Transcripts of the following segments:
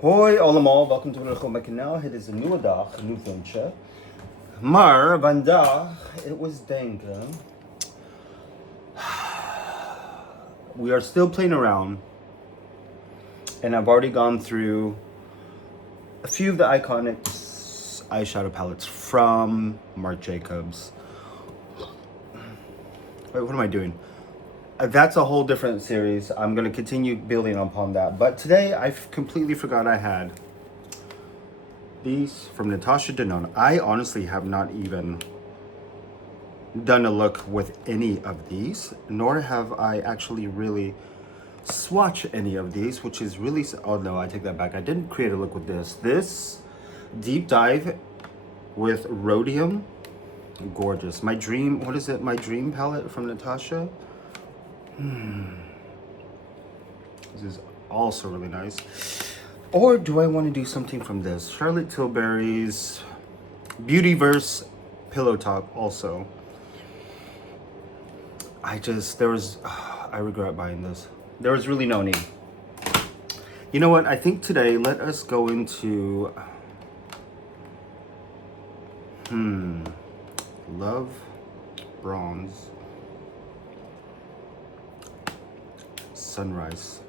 Hoi allemaal, welkom terug op mijn kanaal. Het is een nieuwe dag, een nieuw filmpje. Maar vandaag, it was denken. We are still playing around. And I've already gone through a few of the ICONIC eyeshadow palettes from Marc Jacobs. Wait, what am I doing? That's a whole different series. I'm going to continue building upon that. But today, I completely forgot I had these from Natasha Denona. I honestly have not even done a look with any of these, nor have I actually really swatched any of these, which is really, oh no, I take that back. I didn't create a look with this. This deep dive with rhodium, gorgeous. My dream, what is it? My dream palette from Natasha. This is also really nice. Or do I want to do something from this? Charlotte Tilbury's Beautyverse Pillow Top also. I regret buying this. There was really no need. You know what? I think today, let us go into Love Bronze Sunrise.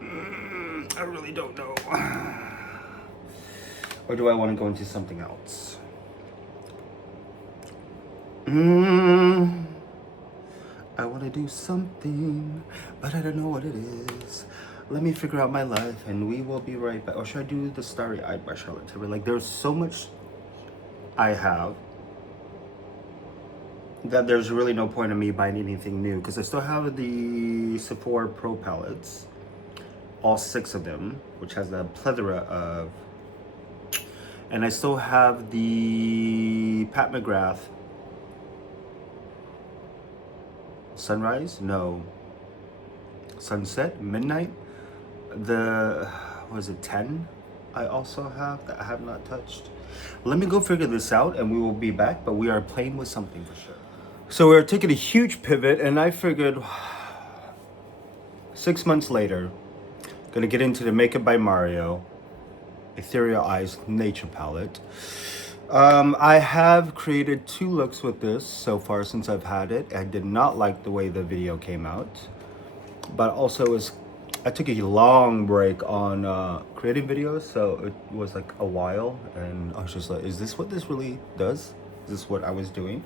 I really don't know. Or do I want to go into something else? I want to do something, but I don't know what it is. Let me figure out my life and we will be right back. Or should I do the Starry Eyed by Charlotte Tilbury? Like, there's so much I have that there's really no point in me buying anything new, because I still have the Sephora Pro palettes, all 6 of them, which has a plethora of, and I still have the Pat McGrath Sunrise, no, Sunset, Midnight, the, was it 10? I also have that I have not touched. Let me go figure this out and we will be back, but we are playing with something for sure. So we're taking a huge pivot, and I figured 6 months later, gonna get into the Makeup by Mario Ethereal Eyes Nature Palette. I have created 2 looks with this so far since I've had it. I did not like the way the video came out, but also I took a long break on creating videos, so it was like a while, and I was just like, is this what this really does? Is this what I was doing?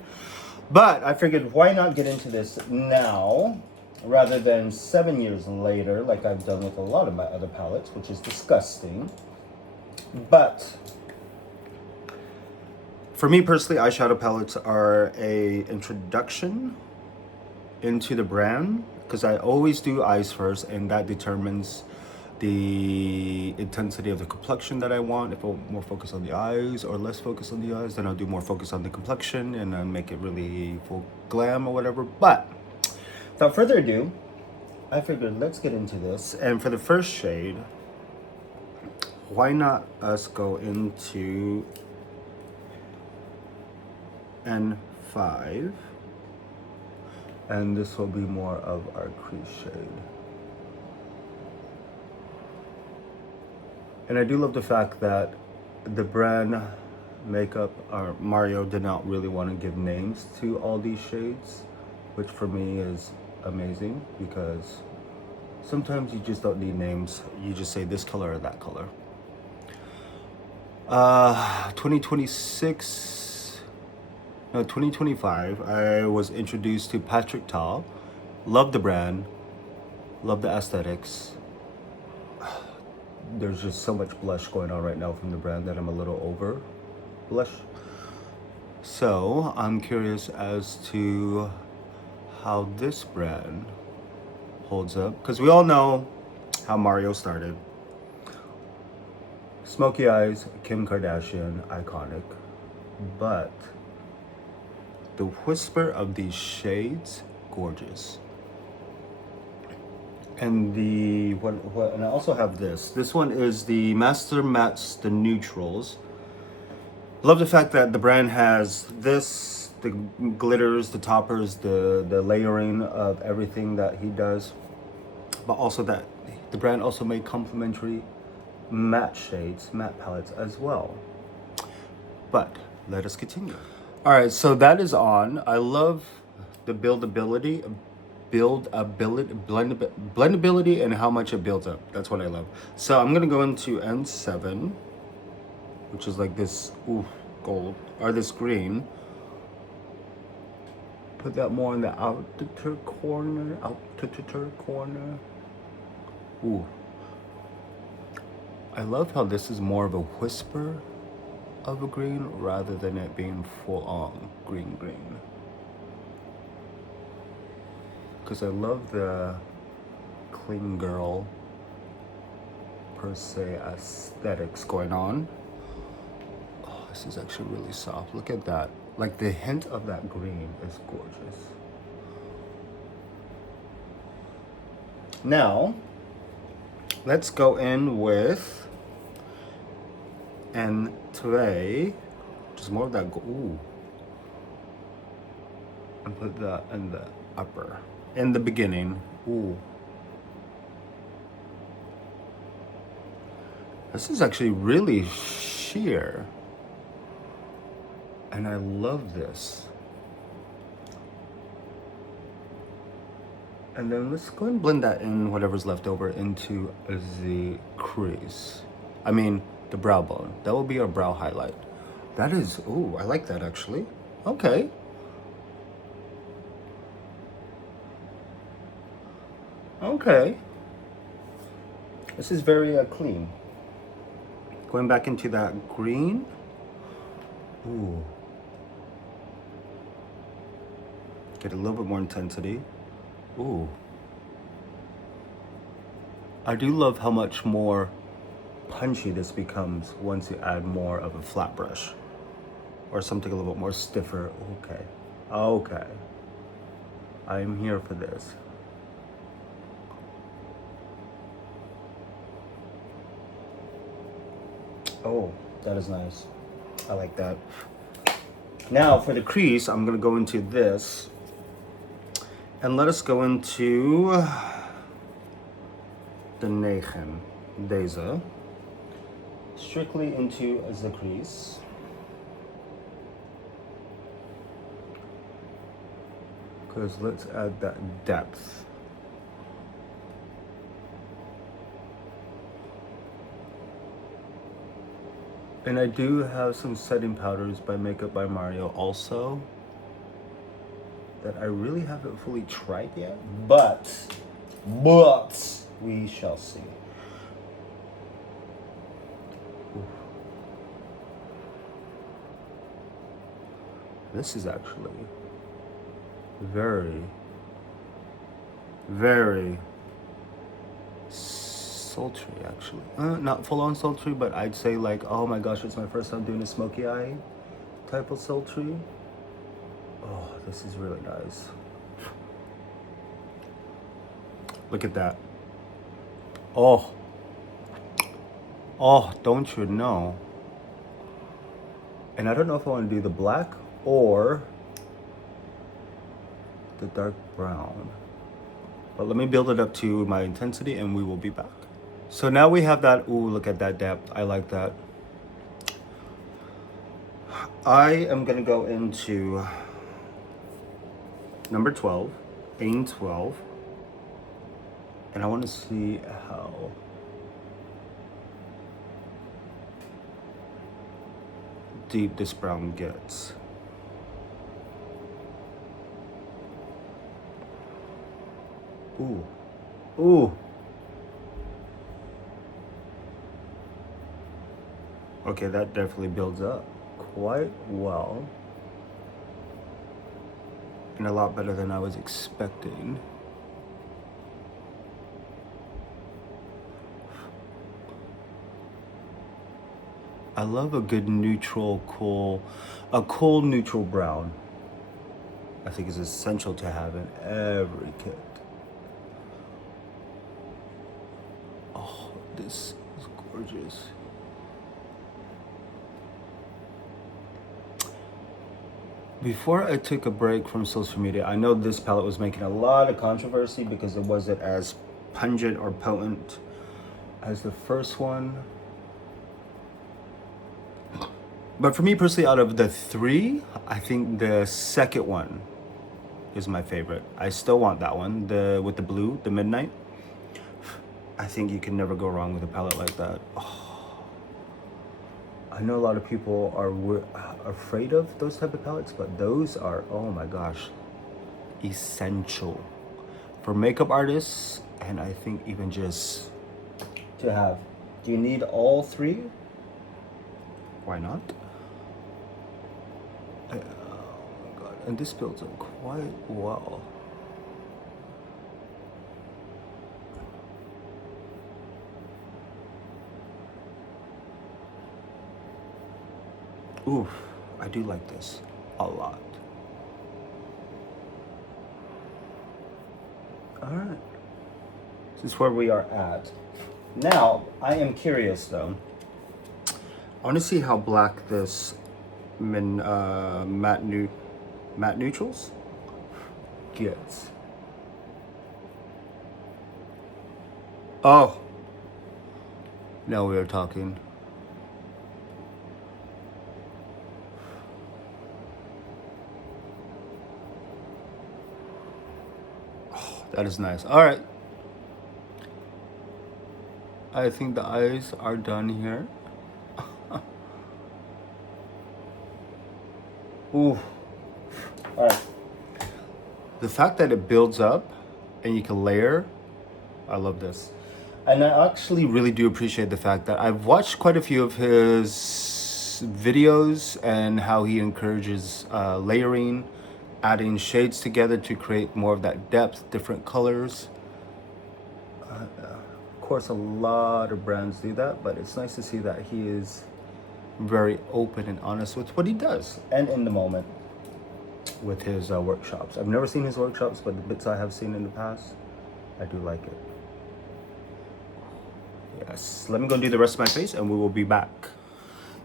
But I figured, why not get into this now rather than 7 years later, like I've done with a lot of my other palettes, which is disgusting. But for me personally, eyeshadow palettes are a introduction into the brand, because I always do eyes first, and that determines the intensity of the complexion that I want. If I'm more focused on the eyes or less focused on the eyes, then I'll do more focus on the complexion and then make it really full glam or whatever. But without further ado, I figured let's get into this. And for the first shade, why not us go into N5, and this will be more of our crease shade. And I do love the fact that the brand Makeup or Mario did not really want to give names to all these shades, which for me is amazing, because sometimes you just don't need names. You just say this color or that color. 2025, I was introduced to Patrick Ta. Love the brand, love the aesthetics. There's just so much blush going on right now from the brand that I'm a little over blush. So I'm curious as to how this brand holds up, because we all know how Mario started. Smoky eyes, Kim Kardashian, iconic. But the whisper of these shades, gorgeous. And and I also have this. This one is the Master Mattes, the Neutrals. Love the fact that the brand has this, the glitters, the toppers, the layering of everything that he does, but also that The brand also made complimentary matte shades, matte palettes as well. But let us continue. All right, so that is on. I love the blendability, blendability, and how much it builds up. That's what I love. So I'm gonna go into N7, which is like this gold, or this green. Put that more in the outer corner, Ooh. I love how this is more of a whisper of a green rather than it being full on green. Because I love the clean girl per se aesthetics going on. Oh, this is actually really soft. Look at that. Like the hint of that green is gorgeous. Now, let's go in with N3, which is more of that, and put that in the upper, in the beginning, This is actually really sheer. And I love this. And then let's go and blend that in, whatever's left over, into the crease. I mean, the brow bone. That will be our brow highlight. That is, I like that actually. Okay. Okay. This is very clean. Going back into that green. Ooh. Get a little bit more intensity. Ooh. I do love how much more punchy this becomes once you add more of a flat brush or something a little bit more stiffer. Okay. I'm here for this. Oh, that is nice. I like that. Now for the crease, I'm gonna go into this. And let us go into the 9, deze. Strictly into the crease. Because let's add that depth. And I do have some setting powders by Makeup by Mario also, that I really haven't fully tried yet, but we shall see. Oof. This is actually very, very sultry actually. Not full on sultry, but I'd say like, oh my gosh, it's my first time doing a smoky eye type of sultry. Oh, this is really nice. Look at that. Oh, don't you know? And I don't know if I want to do the black or the dark brown. But let me build it up to my intensity and we will be back. So now we have that, look at that depth. I like that. I am gonna go into number 12, Ain 12. And I want to see how deep this brown gets. Ooh. Okay, that definitely builds up quite well. And a lot better than I was expecting. I love a good neutral, a cool neutral brown. I think is essential to have in every kit. Oh, this is gorgeous. Before I took a break from social media, I know this palette was making a lot of controversy because it wasn't as pungent or potent as the first one. But for me personally, out of the three, I think the second one is my favorite. I still want that one, with the blue, the midnight. I think you can never go wrong with a palette like that. Oh, I know a lot of people are afraid of those type of palettes, but those are, oh my gosh, essential for makeup artists, and I think even just to have. Do you need all three? Why not? Oh my god, and this builds up quite well. Ooh, I do like this a lot. All right, this is where we are at. Now, I am curious though. I want to see how black this matte neutrals gets. Oh, now we are talking. Oh, that is nice. All right. I think the eyes are done here. Ooh. All right. The fact that it builds up and you can layer, I love this. And I actually really do appreciate the fact that I've watched quite a few of his videos and how he encourages layering, adding shades together to create more of that depth, different colors. Of course, a lot of brands do that, but it's nice to see that he is very open and honest with what he does and in the moment with his workshops. I've never seen his workshops, but the bits I have seen in the past, I do like it. Yes, let me go do the rest of my face and we will be back.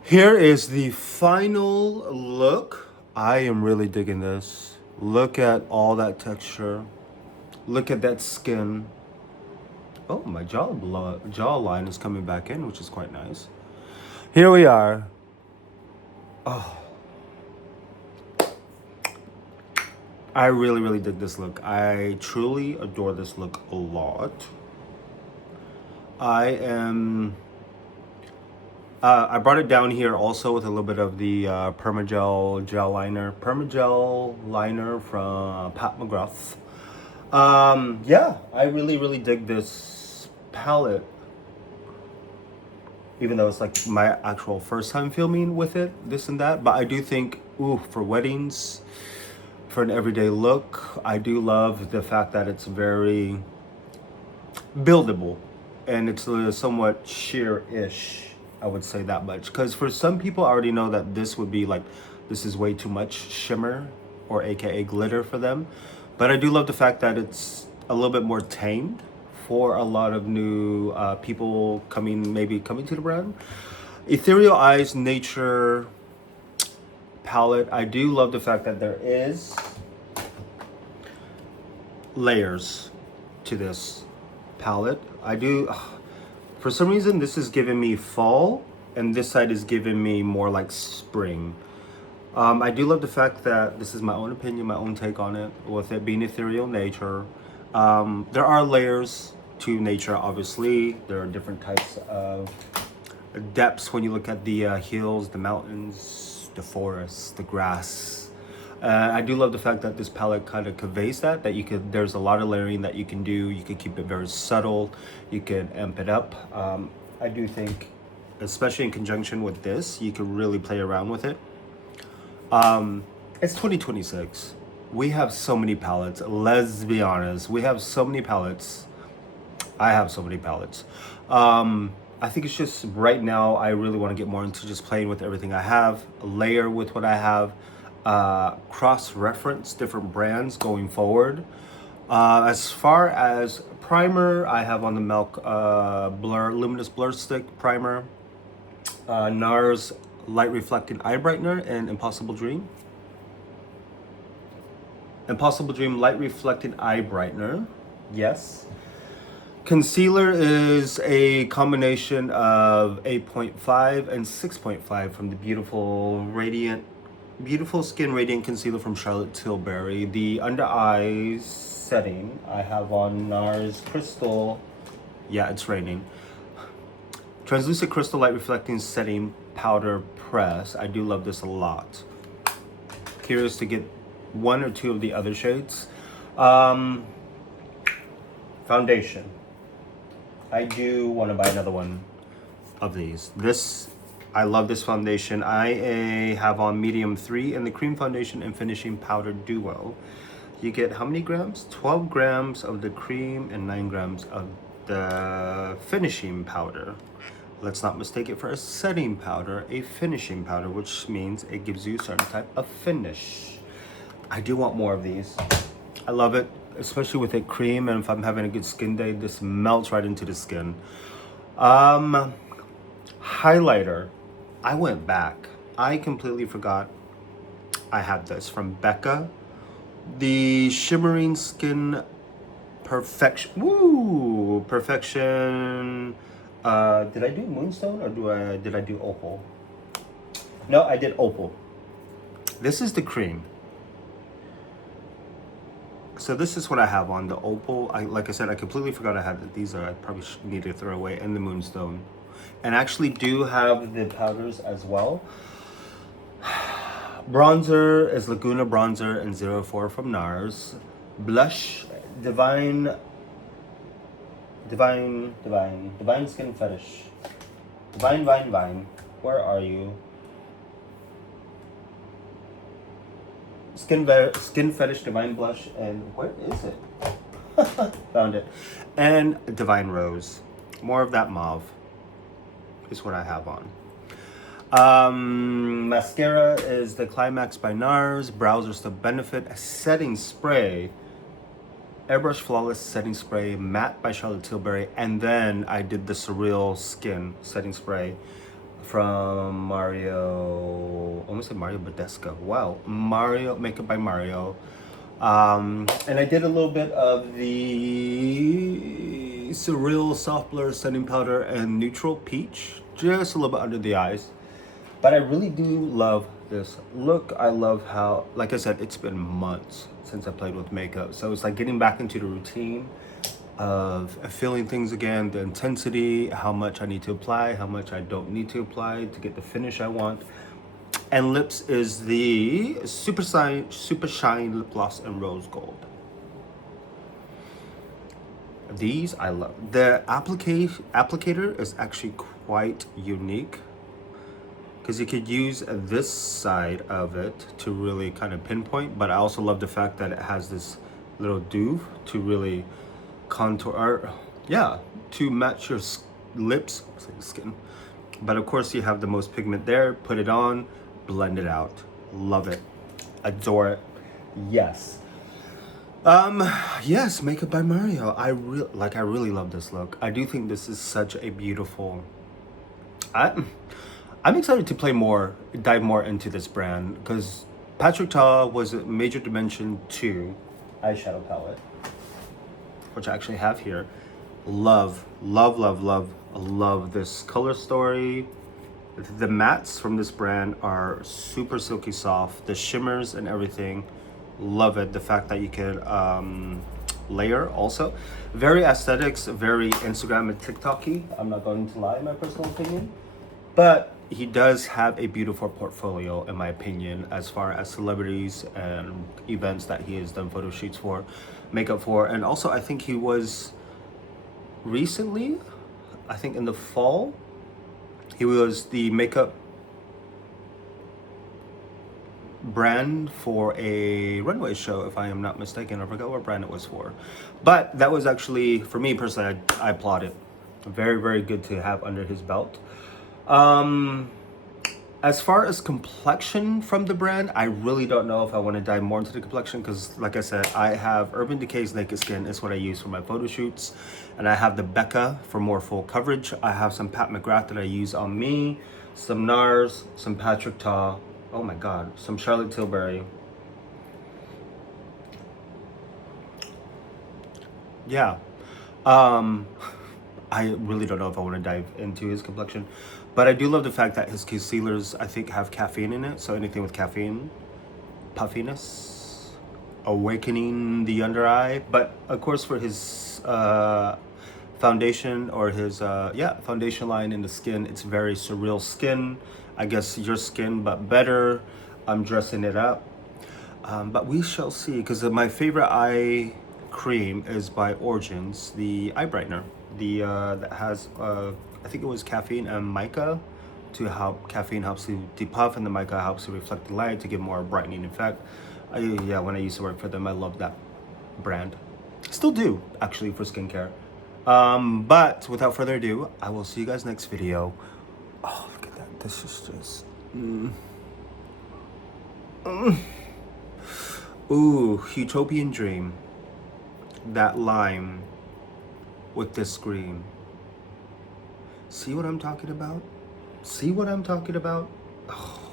Here is the final look. I am really digging this. Look at all that texture. Look at that skin. Oh, my jawline is coming back in, which is quite nice. Here we are. Oh. I really, really dig this look. I truly adore this look a lot. I brought it down here also with a little bit of the Permagel liner from Pat McGrath. Yeah, I really, really dig this palette. Even though it's like my actual first time filming with it, this and that. But I do think, ooh, for weddings, for an everyday look, I do love the fact that it's very buildable. And it's somewhat sheer-ish, I would say that much. Because for some people, I already know that this would be like, this is way too much shimmer, or AKA glitter for them. But I do love the fact that it's a little bit more tamed for a lot of new people maybe coming to the brand. Ethereal Eyes Nature palette. I do love the fact that there is layers to this palette. I do, for some reason, this is giving me fall, and this side is giving me more like spring. I do love the fact that this is my own opinion, my own take on it, with it being ethereal nature. There are layers to nature, obviously. There are different types of depths when you look at the hills, the mountains, the forests, the grass. I do love the fact that this palette kind of conveys that there's a lot of layering that you can do. You can keep it very subtle. You can amp it up. I do think, especially in conjunction with this, you can really play around with it. It's 2026. We have so many palettes. Let's be honest. We have so many palettes. I have so many palettes. I think it's just right now, I really want to get more into just playing with everything I have, layer with what I have, cross-reference different brands going forward. As far as primer, I have on the Milk Luminous Blur Stick Primer, NARS Light Reflecting Eye Brightener, and Impossible Dream Light Reflecting Eye Brightener. Yes. Concealer is a combination of 8.5 and 6.5 from the beautiful Skin Radiant Concealer from Charlotte Tilbury. The under eyes setting, I have on NARS Crystal. Yeah, it's raining. Translucent Crystal Light Reflecting Setting Powder Press. I do love this a lot. Curious to get one or two of the other shades. Foundation. I do want to buy another one of these. I love this foundation. I have on medium 3 in the cream foundation and finishing powder duo. You get how many grams? 12 grams of the cream and 9 grams of the finishing powder. Let's not mistake it for a setting powder, a finishing powder, which means it gives you a certain type of finish. I do want more of these. I love it, especially with a cream, and if I'm having a good skin day, this melts right into the skin. Highlighter. I went back. I completely forgot I had this from Becca. The Shimmering Skin Perfection. Woo! Perfection. Did I do Moonstone or did I do Opal? No, I did Opal. This is the cream. So this is what I have on the Opal. Like I said, I completely forgot I had that. These are, I probably need to throw away, and the Moonstone. And I actually do have the powders as well. Bronzer is Laguna Bronzer and 04 from NARS. Blush, Divine Skin Fetish. Divine. Where are you? Skin Fetish Divine Blush, and where is it? Found it. And Divine Rose. More of that mauve is what I have on. Mascara is the Climax by NARS. Brows Are Still Benefit. A setting spray. Airbrush Flawless Setting Spray. Matte by Charlotte Tilbury. And then I did the Surreal Skin Setting Spray from Mario. Almost said Mario Badescu. Wow. Mario Makeup by Mario. And I did a little bit of the Surreal Soft Blur Setting Powder and Neutral Peach. Just a little bit under the eyes. But I really do love this look. I love how, like I said, it's been months since I played with makeup. So it's like getting back into the routine of feeling things again, the intensity, how much I need to apply, how much I don't need to apply to get the finish I want. And lips is the Super Shine Lip Gloss in Rose Gold. These I love. The applicator is actually quite unique, because you could use this side of it to really kind of pinpoint, but I also love the fact that it has this little douve to really contour, to match your lips, skin. But of course you have the most pigment there. Put it on, blend it out. Love it, adore it. Yes. Yes, Makeup by Mario. I really love this look. I do think this is such a beautiful. I'm excited to dive more into this brand, because Patrick Ta was a Major Dimension 2 eyeshadow palette, which I actually have here. Love this color story. The mattes from this brand are super silky soft. The shimmers and everything, love it. The fact that you could layer also. Very aesthetics, very Instagram and TikTok-y. I'm not going to lie, in my personal opinion. But he does have a beautiful portfolio, in my opinion, as far as celebrities and events that he has done photo shoots for, makeup for. And also, I think he was recently, I think in the fall, he was the makeup brand for a runway show, if I am not mistaken. I forgot what brand it was for. But that was actually, for me personally, I applaud it. Very, very good to have under his belt. As far as complexion from the brand, I really don't know if I want to dive more into the complexion, because like I said, I have Urban Decay's Naked Skin is what I use for my photo shoots, and I have the Becca for more full coverage. I have some Pat McGrath that I use on me, some NARS, some Patrick Ta, oh my god, some Charlotte Tilbury. Yeah. Um, I really don't know if I want to dive into his complexion, but I do love the fact that his concealers, I think, have caffeine in it. So anything with caffeine, puffiness, awakening the under eye. But of course, for his foundation or his foundation line in the skin, it's very surreal skin. I guess your skin, but better. I'm dressing it up. But we shall see, because my favorite eye cream is by Origins, the eye brightener, the that has I think it was caffeine and mica to help. Caffeine helps to depuff, and the mica helps to reflect the light to give more brightening effect. Yeah, when I used to work for them, I loved that brand. Still do, actually, for skincare. But without further ado, I will see you guys next video. Oh, look at that! This is just. Ooh, Utopian Dream. That lime with this green. See what I'm talking about? See what I'm talking about? Oh.